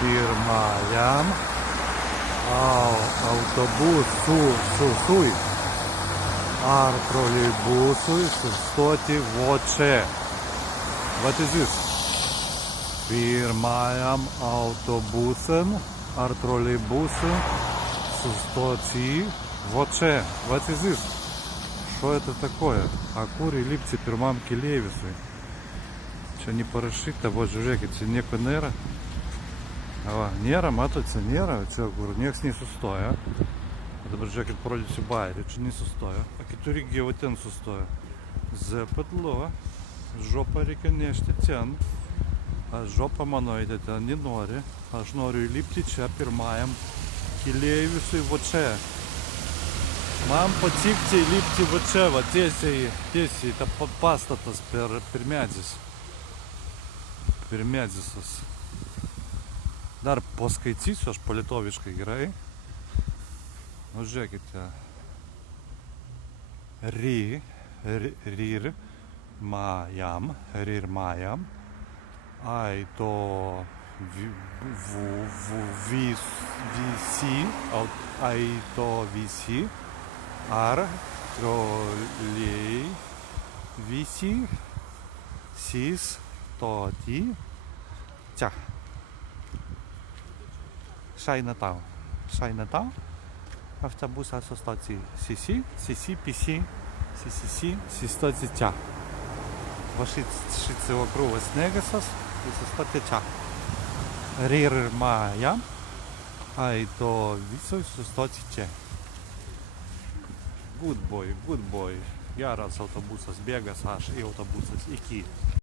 pirmajam autobusui ar troleibusui sustoti voce. What is this? Pirmajam autobusam ar troleibusui sustoti voce. What is this? Что это такое? А курі ліпці pirmam keleivisui. Čia не parašyta, va žiūrėkit, čia nieko nėra. Va, nėra, matote, čia nėra, čia kur nieks nesustoja. A dabar žiūrėkit, parodysiu bairį, čia nesustoja. A kituri gyvo ten sustoja. Zepatlo, žopą reikia nešti ten. A žopą mano eiti ten nenori. Aš noriu įlipti čia pirmajam keleivisui va čia. Man patikti įlipti va čia, va tiesiai, ta pastatas per medis. Per medisas. Dar paskaitysiu aš palitoviškai gerai. Nu, žiūrėkite. Rirmajam. Aito visi. Ar troleivisi stoti čia. Chinatown. Автобуса сустoti Сisi, сустoti čia. Va šitas krūvas sniegasas, sustoti čia. Rirmajam, aito visui sustoti čia. Good boy. Geras autobusas, bėgas aš į autobusas iki.